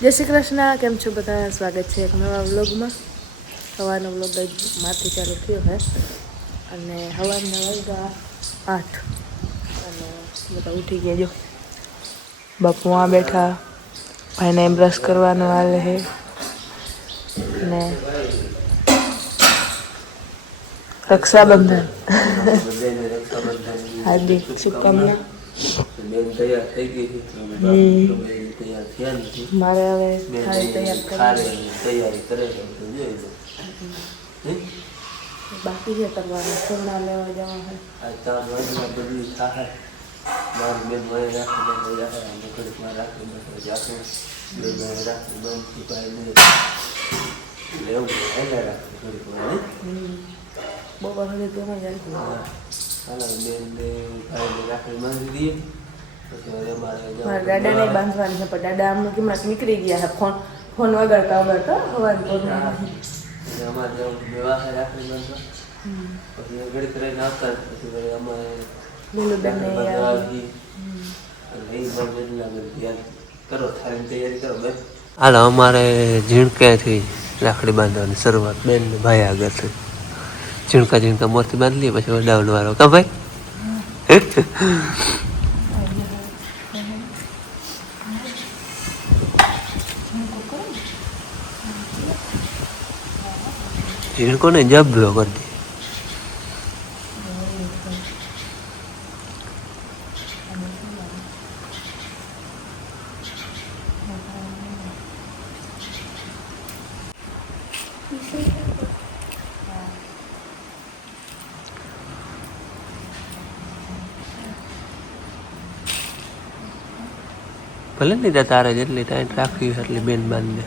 જય શ્રી કૃષ્ણ, કેમ છો બધા? સ્વાગત છે એક નવા વ્લોગમાં. સવારનો વ્લોગ માથી ચાલુ થયો હે અને સવારના વાગ્યા 8 અને બધા ઉઠી ગયા. જો બાપુ આ બેઠા, ભાઈને બ્રશ કરવાનું હાલે હે ને રક્ષાબંધન હાર્દિક શુભકામના. તૈયાર થઈ ગઈ. મારે હવે તૈયારી કરે બાકી છે કરવાનું. સોના લેવા જવા છે. બધું થાય. મારી બેન મને રાખી ઘડીકમાં રાખી જાશું. રાખી બંધ છુપાઈ લેવું એટલે રાખી ઘડીકમાં બપોર સુધી તો જાય. હાલો બેન ભાઈને રાખી બાંધી દઈએ. મારા દાદાને બાંધવાની છે પણ દાદા આમને કિંમત નીકળી ગયા છે. ફોન વગાડતા વગાડતા અમારે વિવાહ રાખડી બાંધવા પછી ઘડી કરીને આવતા પછી અમારે હાલો અમારે ઝીણકેથી રાખડી બાંધવાની શરૂઆત બેન ને ભાઈ આગળથી ઝીણકા ઝીણકા મોરથી બાંધી લઈએ પછી ડાઉન વાળો કા ભાઈ. ઝીણકો ને જબલો કરી દે. ભલે નહીં તારે જેટલી ટાઈટ રાખવી એટલી બેન બાંધે.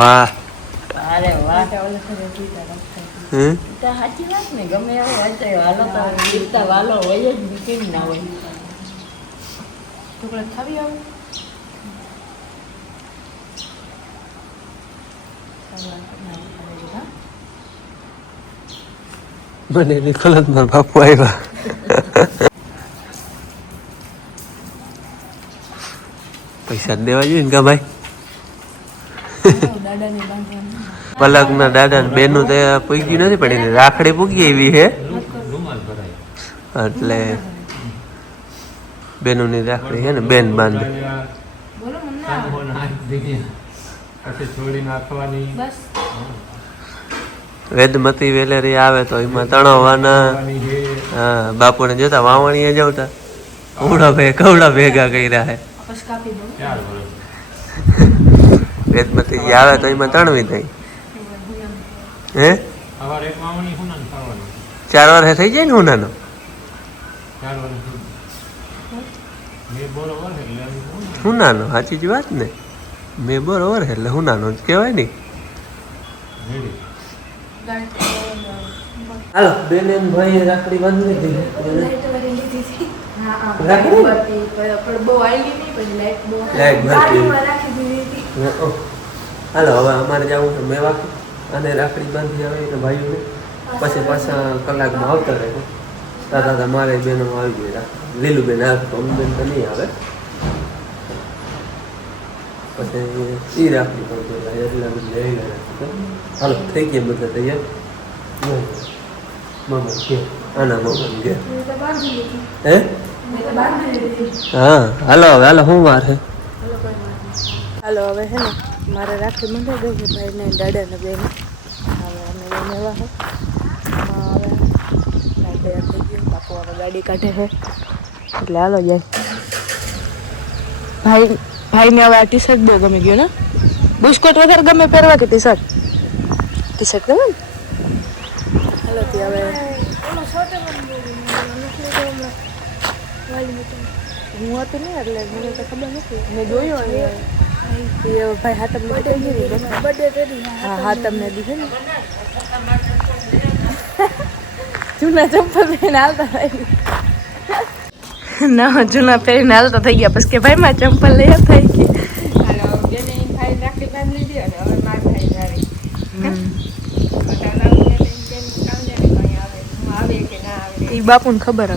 વાહ અરે વાહ સાચી વાત ને. ગમે એવું વાંચે વાલો તો ગીતા વાલો હોય જ કેમ ના હોય. ટુકડા ખાવી આવે મને એની ખલત મારા બાપુ આવ્યા. પૈસા દેવા જોઈએ ને કા ભાઈ. પલકના દાદા ને બેનું તો પૂગી નથી પણ એને રાખડી પૂગી એવી છે એટલે બેનોની રાખડી છે ને બેન બાંધે. વેદમતી વેલેરી આવે તો એમાં તણાવવાના. હા બાપુને જોતા વાવણીએ જવતા કવડા ભેગા કર્યા હે. વેદમતી આવે તો એમાં તણવી દઈ. હે 4 વર્ષ થઈ જાય ને હુનાનો. હુનાનો સાચી જ વાત ને. મેં બરોબર એટલે હુનાનો જ કહેવાય ને. હાલો બેન ભાઈ રાખડી બાંધી દીધી. હાલો હવે અમારે જવું તો મેવા અને રાખડી બાંધી આવે તો ભાઈઓને પછી પાછા કલાકમાં આવતા રહે. દાદા મારે બેનો આવી ગયા. લીલું બેન આવે તો બેન તો નહીં આવે. પછી એ રાખડી પણ એટલે લઈ રાખી. હાલો થઈ ગયા બધા તૈયાર. મામા કે આના મામા ગયા હે. હા હાલો હવે હાલો શું વાર છે. હાલો હવે હે ને મારે રાખડી મંગાવી દઉં ભાઈ ને દાદા ને બેન. હવે અમે લઈને એવા હે તૈયાર થઈ ગયું. બાપુ હવે ગાડી કાઢે છે એટલે હાલો જાય. ભાઈને હવે આ ટી શર્ટ બહુ ગમી ગયું ને. બુસ્કોટ વધારે ગમે પહેરવા કે ટી શર્ટ ગમે ને. હાલો હવે હું હતું ને એટલે મને તો ખબર નથી. મેં જોયું એ ભાઈ હાથમ હાથમને દીધે ને જૂના ચંપલ પહેરીને હાલતા ના જૂના પહેરીને હાલતા થઈ ગયા પછી કે ભાઈ માં ચંપલ લઈ થઈ ગઈ. એ બાપુ ને ખબર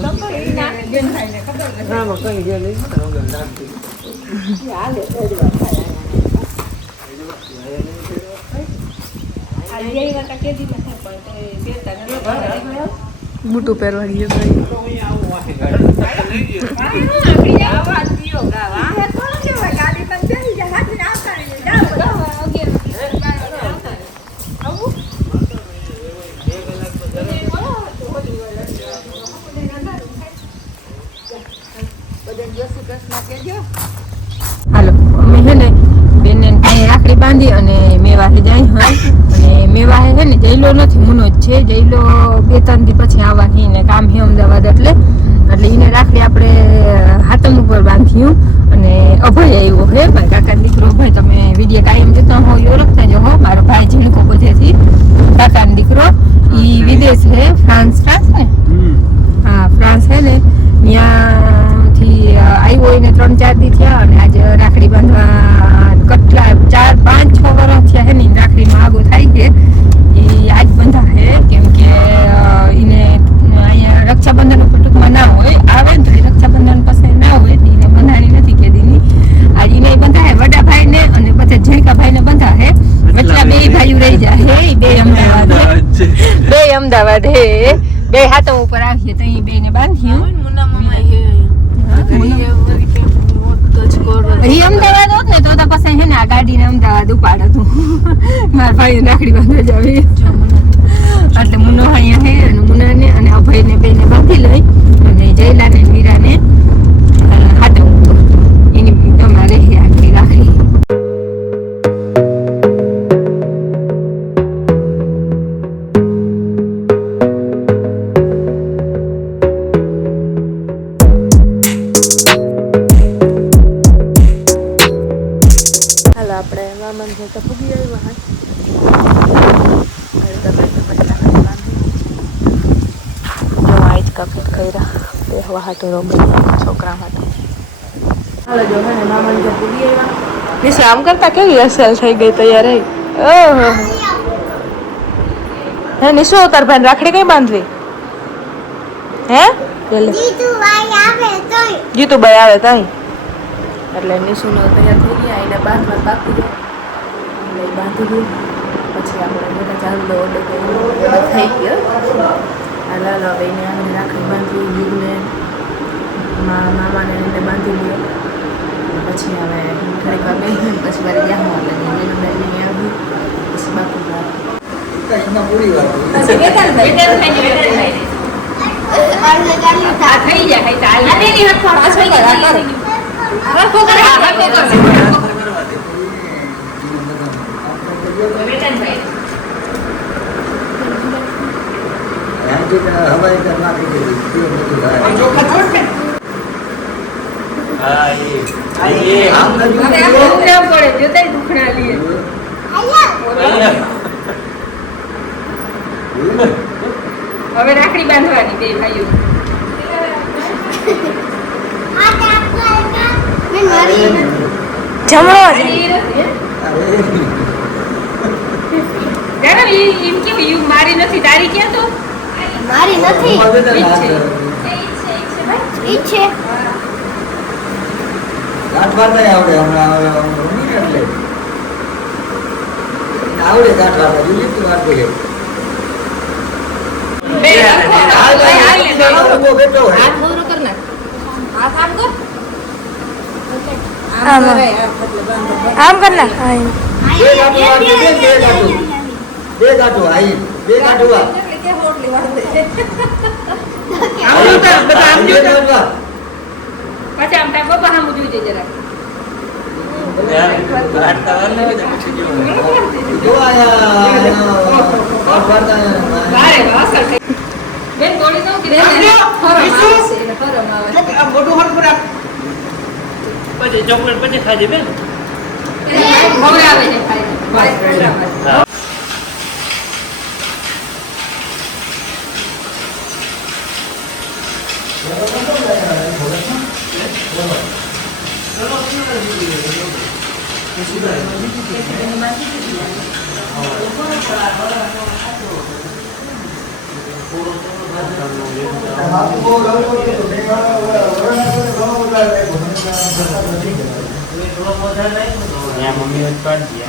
બુટું પહેરવાની હાલો અમે છે ને બેનને રાખડી બાંધી અને મેવાહે જાય હોય અને મેવાહે છે ને જઈલો નથી મુનો જ છે. જઈલો 2-3 દી પછી આવવાની ને કામ છે અમદાવાદ એટલે એને રાખડી આપણે હાથમ ઉપર બાંધ્યું. અને અભય આવ્યો હે ભાઈ કાકા દીકરો અભય. તમે વિડીયો કાયમ જોતા હો ઓળખતા જ હો. મારો ભાઈ ઝીણકો બધેથી કાકા દીકરો ઈ વિદેશ હે ફ્રાન્સ ને હા ફ્રાન્સ હે ને ત્યાંથી આવ્યો એને 3-4 દી થયા અને આજે રાખડી બાંધવા કેટલા 4-5-6 વર્ષ થયા હે ને રાખડીમાં આગો થાય છે. એ આજ બંધા હે કેમ કે એને અહીંયા રક્ષાબંધન ઉપર ટૂંકમાં ના હોય આવે ને તો રક્ષાબંધન પછી ના હોય એને બંધાણી નથી કેદીની. આજ એને બંધા હે વડા ભાઈ ને અને પછી ઝીણકા ભાઈ ને બંધા હે. વચલા બે ભાઈઓ રહી જાય હે બે અમદાવાદ હે બે હાથમ ઉપર આવીએ તો બે ને બાંધ્યું. અમદાવાદ હોત ને તો પછી હે ને આ ગાડીને અમદાવાદ ઉપાડ હતું. મારા ભાઈ રાખડી બાંધવા જાવે એટલે મુનો અહીંયા હે અને મુનાને અને અભયને બેને બાંધી લઈ અને જયલાને મીરાને હાથમ ઉપર એની તમારે આખી રાખડી. આપણે મામા ને તો પૂગી આવ્યા કપટ કર્યા બેહવા હાટો રોબી છોકરા માટે. હાલો જો ને મામા ને પૂગી આવ્યા વિશે આમ કરતા કેવી અસલ થઈ ગઈ તૈયાર હે. ઓહો હે નિશુ તાર ભાઈ રાખડી કઈ બાંધવી હે જીતુભાઈ આવે તઈ એટલે નિશુનો તૈયાર થઈ ગયા એને બાંધવા બાકી એટલે બાંધી ગયું પછી આપણે બધા ચાંદલો ઓર્ડર થઈ ગયો. હાલો હવે એને આપણે રાખડી બાંધી યુગને મામાને એને બાંધી લ્યો પછી હવે થોડીક વાર બેસી પછી મારે જાહમાં એટલે મેનું મેળવીને આવ્યું પછી બાપુ થઈ જાય હવે રાખડી બાંધવાની બે ભાઈઓ જમણો એમ કેવું મારી નથી તારી ક્યાં તો મારી નથી ઈચ્છે ગાંઠ વાળતા આવડે હમણાં એટલે આવડે ગાંઠ વાળતા જોઈ તું વાત બોલે આમ કરના બે ગાંઠો આઈ બે ગાંઠો પછી આમ ટાઈમ બાબા હામું જોઈ જઈ જરા બેન ગોળી દઉં કે આમ લ્યો, ફરમ બીજું? આવે છે એને ફરમ આવે ચોક, આ મોઢું હરખું રાખ. પછી ચોકલેટ પછી ખાધી બેન એને ખવડાવે છે ખાઈને ખવડાવે. હા. મમ્મી પાડી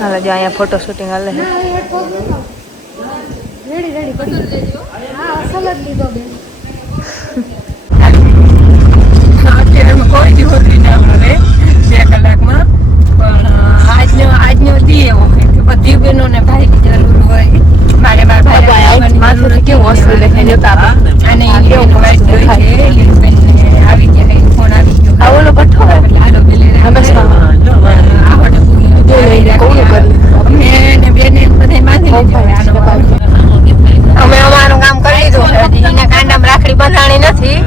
હાલો જો અહીંયા ફોટો શૂટિંગ હાલે છે અત્યારે કોઈ દિવસ ના મળે 2 કલાકમાં પણ આજનો દી એવો હોય કે બધી બહેનોને ભાઈની જરૂર હોય મારે મારા ભાઈ માથું કેવું વસ્તુ દેખાય જોતા અને કેવું વાઈટ હોય છે લીલુબેનને આવી ગયા ફોન આવી ગયો આ ઓલો પઠ્ઠો એટલે આલો પેલે નમસ્કાર આ હોટે અમે અમારું કામ કરી લીધું હજી એના કાંડામાં રાખડી બંધાણી નથી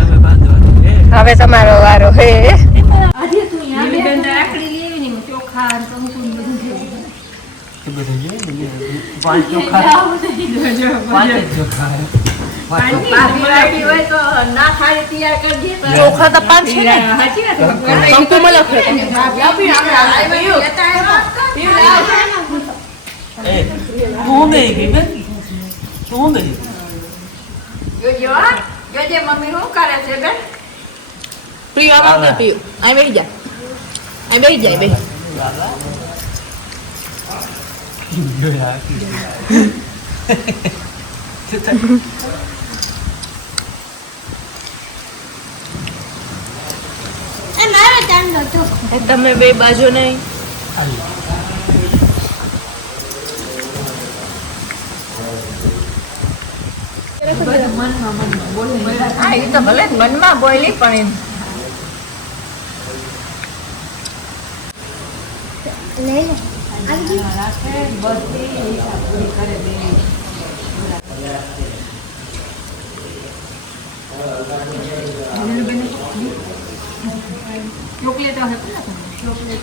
હવે તમારો વારો હે ચોખા તો 5 છે ને કંકુમાં લખે તું ગઈ ગઈ બેન તું ગઈ જોજે મમ્મી શું કરે છે બેન પ્રિય આવા પ્રિય આ બેહી જા આ બેહી જાય બે મારો ચાંદલો ચોખ્ખો તમે બે બાજુ નહીં હા એ તો ભલે મનમાં બોલી પણ લઈ લે આવી ગઈ ચોકલેટ હશે ને ચોકલેટ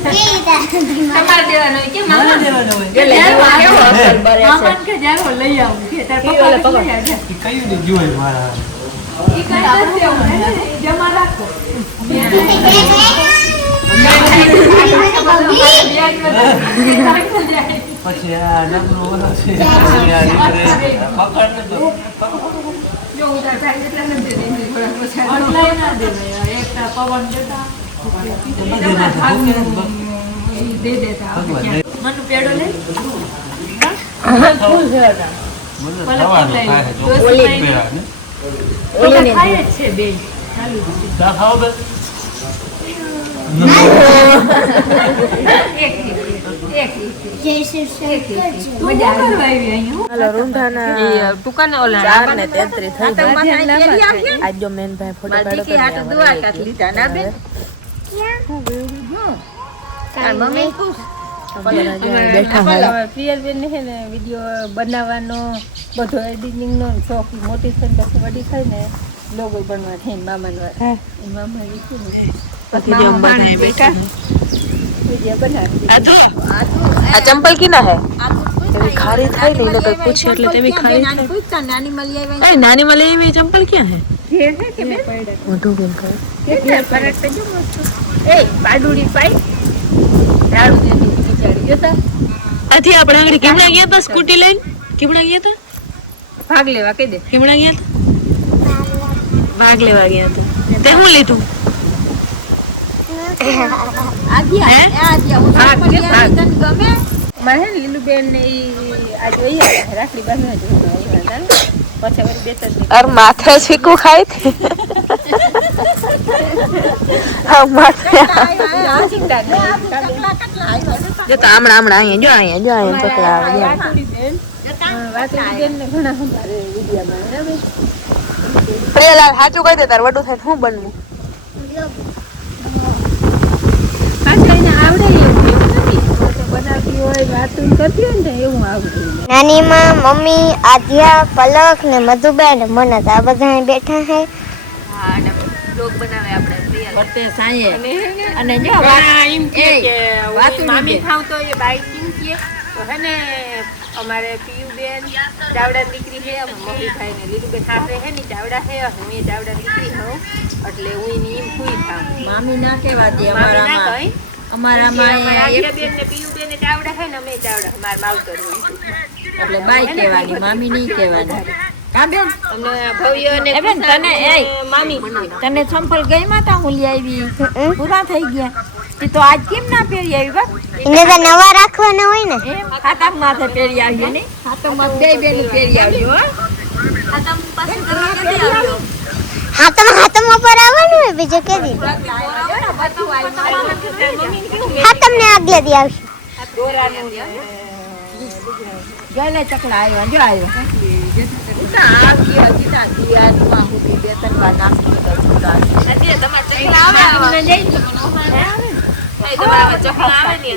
તમારે દેવાનો હોય કે મામા દેવાનો હોય કે જારો લઈ આવું કે તાર પપ્પા લઈ આવજે કયું ને જોઈ મારા ઈ કઈ નથી એવું જમા રાખો પછી આ નબળો ઓલો છે પછી આ નીકળે પકડ ને જો ઉધાર થાય એટલે નથી દેતી થોડા પછી ઓનલાઈન ના દેવાય એક પવન દેતા દે દેતા મનુ પેડો લે ફૂલ છે ઓલી ખાય છે બે ચાલુ દા ખાઓ બે એક જય શ્રી શંકર મજા આવી અહીં હાલો રૂંધાના દુકાને ઓલા 4 ને 33 થઈ ગયા. આજ જો મેન ભાઈ ફોટો પાડો તો આ દુઆ કાટ લીધા ના બે તાર મમ્મી બેઠા હોય. પ્રિયલબેન ને છે ને વિડીયો બનાવવાનો બધો એડિટિંગ નો શોખ મોટી છે ને પછી વડી થાય ને લોગો બનવા થઈને મામાનો મામા લીધું ને પછી બધા બેઠા. વિડીયો બનાવી આ ચંપલ કીના હે તેવી ખારી થાય ને એને કઈ પૂછ્યું એટલે તેવી ખારી થાય. પૂછતા નાની મળી આવી એ નાની માં લઈ આવી ચંપલ ક્યાં હે ઘેર છે કે બેન મોઢું કેમ કરે કેટલા ફરક તો જો મસ્ત એ પાડુડી પાઈ રાડુ દેતી બિચારી જોતા આથી આપણે આગળ કેમણા ગયા હતા સ્કૂટી લઈને કેમણા ગયા હતા ભાગ લેવા કહી દે કેમણા ગયા હતા ભાગ લેવા ગયા હતા તે હું લીધું મારે લીલુબેન ને આજ રાખડી બાંધવા પછી વળી બે ત્રણ અર માથે છીકુ ખાઈ થી હા માથે જો તો હમણાં અહીંયા જો પકડા આવે વાતુડીબેન ને ઘણા સંભાળે વિડીયામાં બરાબર પ્રિયલાલ સાચું કહી દે તાર વડું થાય હું બનવું પાછળ એને આવડે એવું નથી બનાવતી હોય વાતું કરતી હોય ને એવું આવડે નાની માં મમ્મી આધ્યા પલક ને મધુબેન મનત આ બધા બેઠા હે બ્લોગ બનાવે આપણે પ્રિયલ બતે સાંયે અને જો એમ કે વાતું મામી ખાવ તો એ બાઈકિંગ કે તો હે ને અમારે પીયુબેન ચાવડા દીકરી હે મમ્મી ભાઈ ને લીલુબેન હારે હે ને ચાવડા હે હું એ ચાવડા દીકરી હું એટલે હું એની એમ ખુઈ થામ મામી ના કહેવા દે અમારામાં અમારામાં બેન ને પીયુબેન ને ચાવડા હે ને અમે ચાવડા માર માવતર હોય એટલે બાઈ કહેવાની મામી નહીં કહેવાની કા બેન અને ભવ્ય ને એ બેન તને એ મામી તને સંપલ ગઈ માતા હું લઈ આવી પૂરા થઈ ગયા તે તો આજ કેમ ના પહેરી આવી બા એને તો નવા રાખવાના હોય ને એમ ખાતમ માથે પહેરી આવી ને ખાતમ માં બે બેન પહેરી આવી હો ખાતમ પાસે કરવા કે આવ્યો હાથમાં પર આવવાનું હોય બીજું કે દી હાથમ ને આગલે દી આવશે ગલે ચકલા આવ્યો જો આવ્યો આ કે હજી દિયાનું હું બે ત્રણ વાર નાખી તો તમારે ચકલા આવે ને જઈ તમારા ચકલા આવે ને